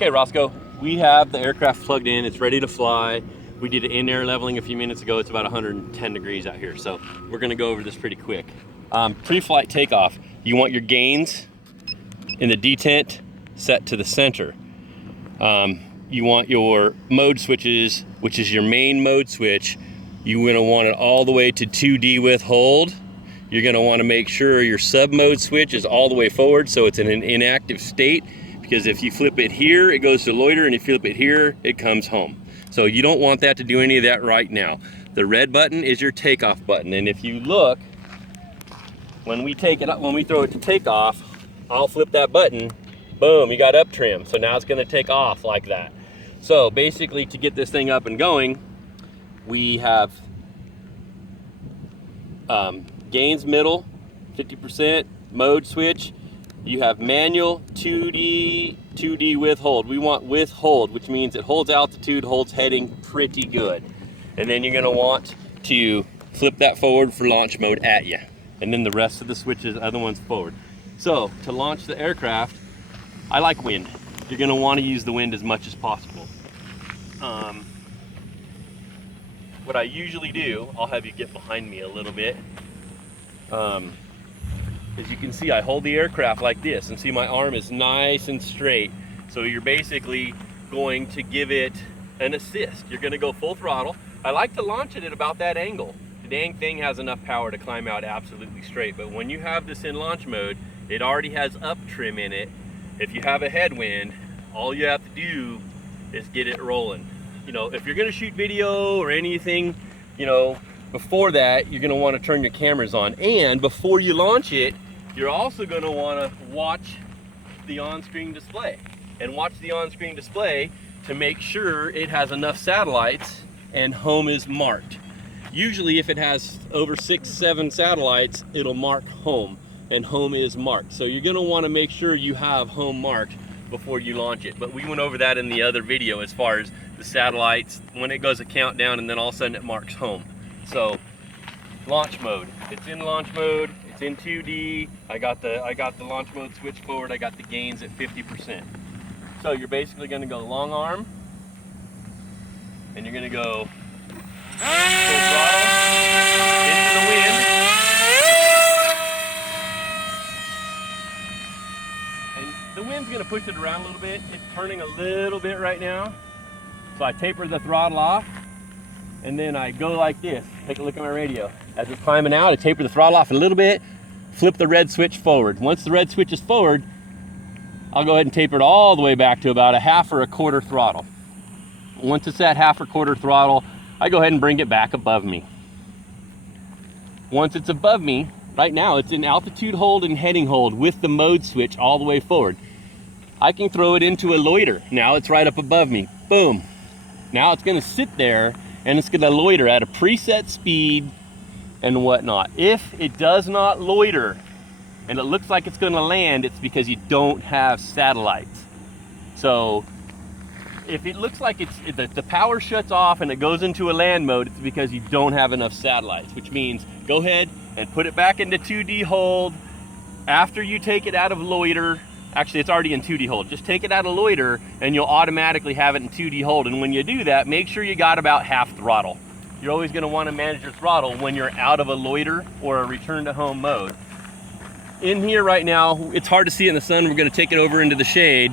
Okay, Roscoe, we have the aircraft plugged in. It's ready to fly. We did an in-air leveling a few minutes ago. It's about 110 degrees out here, so we're gonna go over this pretty quick. Pre-flight takeoff, you want your gains in the detent set to the center. You want your mode switches, which is your main mode switch. You're gonna want it all the way to 2D with hold. You're gonna wanna make sure your sub mode switch is all the way forward so it's in an inactive state, because if you flip it here, it goes to loiter, and if you flip it here, it comes home. So you don't want that to do any of that right now. The red button is your takeoff button, and if you look, when we take it up, when we throw it to takeoff, I'll flip that button, boom, you got up trim. So now it's gonna take off like that. So basically, to get this thing up and going, we have gains middle, 50%, mode switch. You have manual, 2D with hold. We want with hold, which means it holds altitude, holds heading pretty good. And then you're gonna want to flip that forward for launch mode at you. And then the rest of the switches, other ones forward. So to launch the aircraft, I like wind. You're gonna wanna use the wind as much as possible. What I usually do, I'll have you get behind me a little bit. As you can see, I hold the aircraft like this, and see my arm is nice and straight. So you're basically going to give it an assist. You're gonna go full throttle. I like to launch it at about that angle. The dang thing has enough power to climb out absolutely straight, but when you have this in launch mode, it already has up trim in it. If you have a headwind, all you have to do is get it rolling. You know, if you're gonna shoot video or anything, you know, before that, you're gonna wanna turn your cameras on. And before you launch it, you're also gonna wanna watch the on-screen display. And watch the on-screen display to make sure it has enough satellites and home is marked. Usually if it has over 6, 7 satellites, it'll mark home, and home is marked. So you're gonna wanna make sure you have home marked before you launch it. But we went over that in the other video as far as the satellites, when it goes a countdown and then all of a sudden it marks home. So launch mode, it's in launch mode, it's in 2D. I got the launch mode switch forward, I got the gains at 50%. So you're basically gonna go long arm, and you're gonna go full throttle into the wind. And the wind's gonna push it around a little bit. It's turning a little bit right now. So I taper the throttle off, and then I go like this. Take a look at my radio. As it's climbing out, I taper the throttle off a little bit, flip the red switch forward. Once the red switch is forward, I'll go ahead and taper it all the way back to about a half or a quarter throttle. Once it's at half or quarter throttle, I go ahead and bring it back above me. Once it's above me, right now it's in altitude hold and heading hold with the mode switch all the way forward. I can throw it into a loiter. Now it's right up above me. Boom. Now it's gonna sit there and it's gonna loiter at a preset speed and whatnot. If it does not loiter and it looks like it's gonna land, it's because you don't have satellites. So if it looks like the power shuts off and it goes into a land mode, it's because you don't have enough satellites, which means go ahead and put it back into 2D hold. After you take it out of loiter, actually it's already in 2D hold, just take it out of loiter and you'll automatically have it in 2D hold. And when you do that, make sure you got about half throttle. You're always gonna wanna manage your throttle when you're out of a loiter or a return to home mode. In here right now, it's hard to see it in the sun. We're gonna take it over into the shade.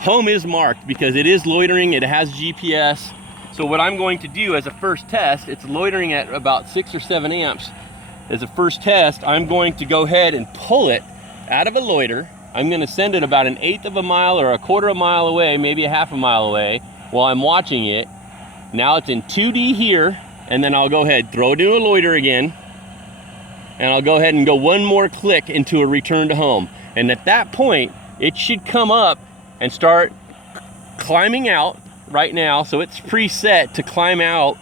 Home is marked because it is loitering, it has GPS. So what I'm going to do as a first test, it's loitering at about 6 or 7 amps. As a first test, I'm going to go ahead and pull it out of a loiter. I'm gonna send it about 1/8 of a mile or 1/4 of a mile away, maybe a 1/2 a mile away while I'm watching it. Now it's in 2D here, and then I'll go ahead, throw it into a loiter again, and I'll go ahead and go one more click into a return to home. And at that point, it should come up and start climbing out right now. So it's preset to climb out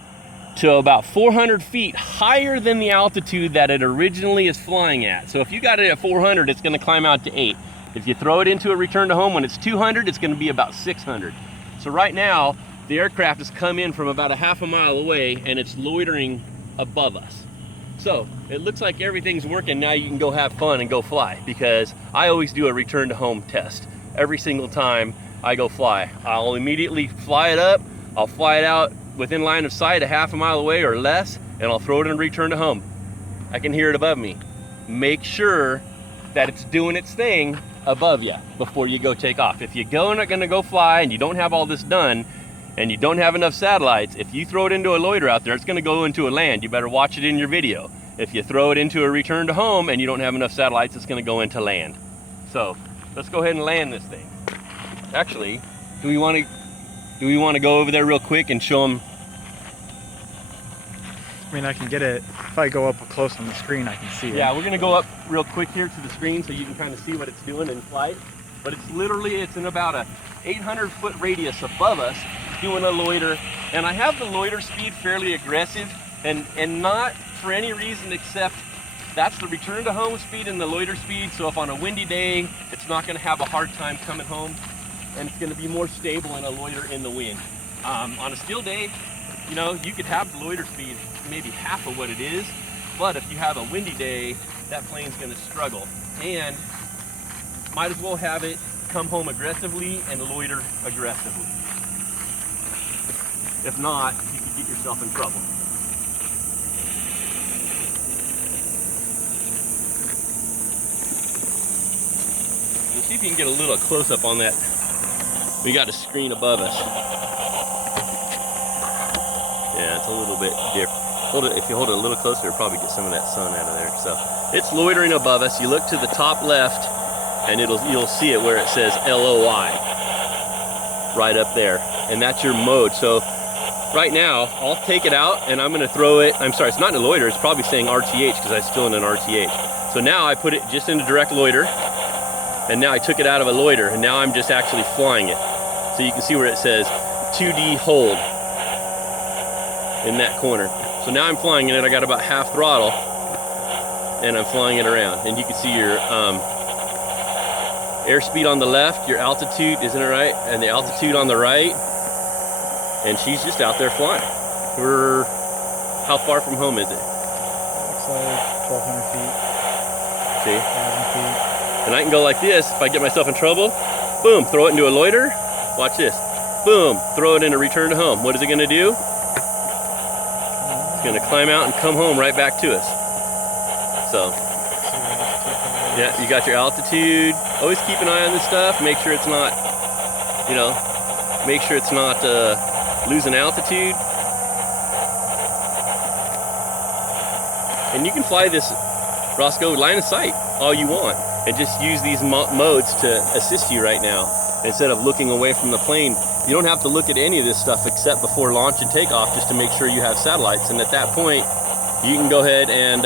to about 400 feet higher than the altitude that it originally is flying at. So if you got it at 400, it's gonna climb out to 8. If you throw it into a return to home when it's 200, it's gonna be about 600. So right now, the aircraft has come in from about a 1/2 a mile away and it's loitering above us. So it looks like everything's working. Now you can go have fun and go fly, because I always do a return to home test every single time I go fly. I'll immediately fly it up. I'll fly it out within line of sight, a half a mile away or less, and I'll throw it and return to home. I can hear it above me. Make sure that it's doing its thing above you before you go take off. If you're gonna go fly and you don't have all this done and you don't have enough satellites, if you throw it into a loiter out there, it's gonna go into a land. You better watch it in your video. If you throw it into a return to home and you don't have enough satellites, it's gonna go into land. So let's go ahead and land this thing. Actually, do we want to go over there real quick and show them? I mean, I can get it, if I go up close on the screen, I can see it. Yeah, we're gonna go up real quick here to the screen so you can kind of see what it's doing in flight. But it's in about a 800-foot radius above us doing a loiter. And I have the loiter speed fairly aggressive and not for any reason except that's the return to home speed and the loiter speed. So if on a windy day, it's not gonna have a hard time coming home, and it's gonna be more stable in a loiter in the wind. On a still day, you know, you could have the loiter speed maybe half of what it is, but if you have a windy day, that plane's gonna struggle. And might as well have it come home aggressively and loiter aggressively. If not, you could get yourself in trouble. We'll see if you can get a little close up on that. We got a screen above us. Yeah, it's a little bit different. If you hold it a little closer, you'll probably get some of that sun out of there. So it's loitering above us. You look to the top left, and you'll see it where it says LOI right up there, and that's your mode. So right now, I'll take it out, and I'm going to throw it. I'm sorry, it's not in a loiter. It's probably saying RTH because I'm still in an RTH. So now I put it just into direct loiter, and now I took it out of a loiter, and now I'm just actually flying it. So you can see where it says 2D hold in that corner. So now I'm flying in it. I got about half throttle, and I'm flying it around. And you can see your airspeed on the left, your altitude, isn't it right? And the altitude on the right. And she's just out there flying. How far from home is it? Looks like 1,200 feet. See? 1,000 feet. And I can go like this. If I get myself in trouble, boom, throw it into a loiter. Watch this. Boom, throw it in a return to home. What is it gonna do? It's gonna climb out and come home right back to us. So, yeah, you got your altitude. Always keep an eye on this stuff. Make sure it's not, losing altitude. And you can fly this Roscoe line of sight all you want, and just use these modes to assist you right now. Instead of looking away from the plane, you don't have to look at any of this stuff except before launch and takeoff, just to make sure you have satellites. And at that point, you can go ahead and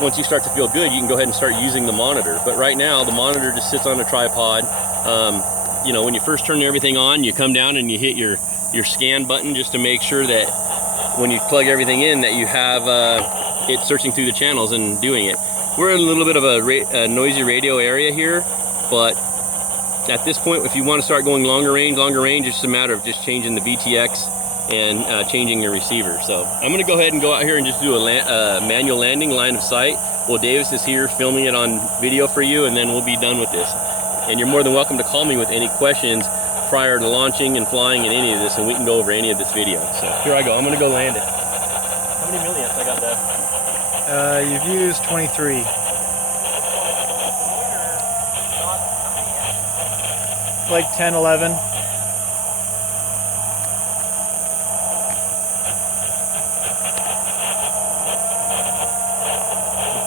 once you start to feel good, you can go ahead and start using the monitor. But right now, the monitor just sits on a tripod. When you first turn everything on, you come down and you hit your scan button just to make sure that when you plug everything in, that you have it searching through the channels and doing it. We're in a little bit of a noisy radio area here, but at this point, if you want to start going longer range, it's just a matter of just changing the VTX and changing your receiver. So I'm going to go ahead and go out here and just do a manual landing line of sight. Well, Davis is here filming it on video for you, and then we'll be done with this. And you're more than welcome to call me with any questions prior to launching and flying in any of this, and we can go over any of this video. So here I go. I'm going to go land it. How many millionths I got left? You've used 23. Like 10, 11. Up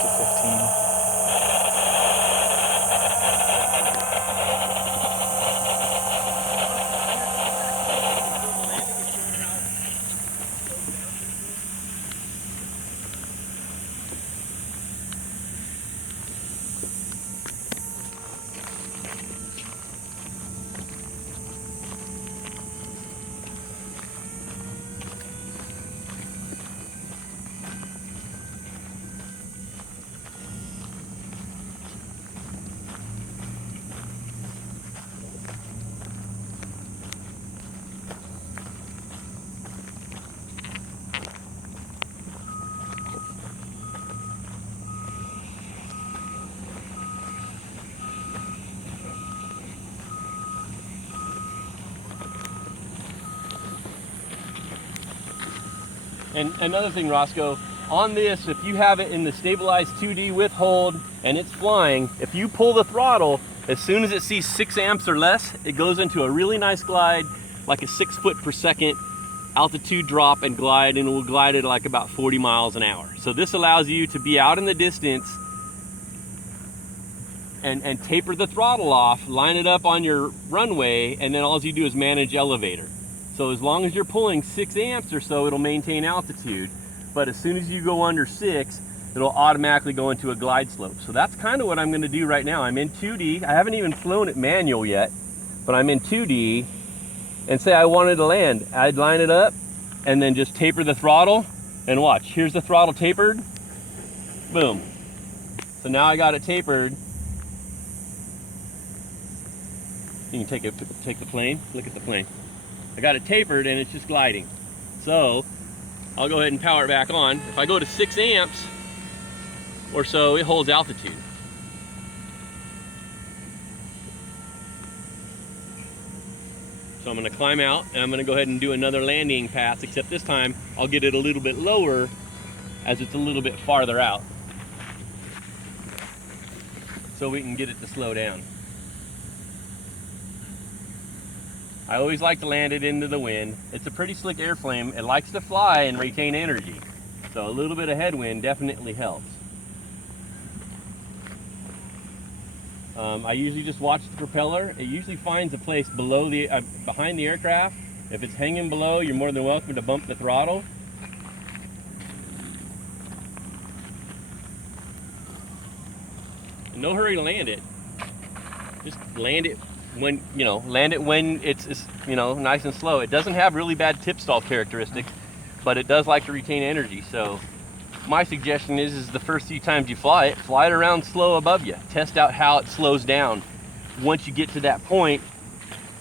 to 15. And another thing, Roscoe, on this, if you have it in the stabilized 2D with hold and it's flying, if you pull the throttle, as soon as it sees 6 amps or less, it goes into a really nice glide, like a 6 foot per second altitude drop and glide, and it will glide at like about 40 miles an hour. So this allows you to be out in the distance and taper the throttle off, line it up on your runway, and then all you do is manage elevator. So as long as you're pulling 6 amps or so, it'll maintain altitude. But as soon as you go under 6, it'll automatically go into a glide slope. So that's kind of what I'm gonna do right now. I'm in 2D. I haven't even flown it manual yet, but I'm in 2D. And say I wanted to land, I'd line it up and then just taper the throttle and watch. Here's the throttle tapered, boom. So now I got it tapered. You can take the plane, look at the plane. I got it tapered and it's just gliding. So I'll go ahead and power it back on. If I go to 6 amps or so, it holds altitude. So I'm gonna climb out and I'm gonna go ahead and do another landing pass, except this time I'll get it a little bit lower as it's a little bit farther out, so we can get it to slow down. I always like to land it into the wind. It's a pretty slick airframe. It likes to fly and retain energy. So a little bit of headwind definitely helps. I usually just watch the propeller. It usually finds a place below the, behind the aircraft. If it's hanging below, you're more than welcome to bump the throttle. And no hurry to land it. Just land it when, it's nice and slow. It doesn't have really bad tip stall characteristics, but it does like to retain energy. So my suggestion is the first few times you fly it around slow above you. Test out how it slows down. Once you get to that point,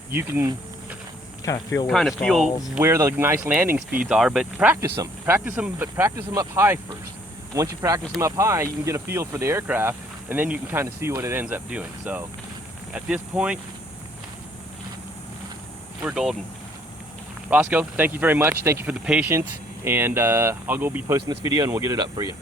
you can kind of feel where the nice landing speeds are, but practice them up high first. Once you practice them up high, you can get a feel for the aircraft, and then you can kind of see what it ends up doing. So at this point, we're golden. Roscoe, thank you very much. Thank you for the patience, and I'll go be posting this video and we'll get it up for you.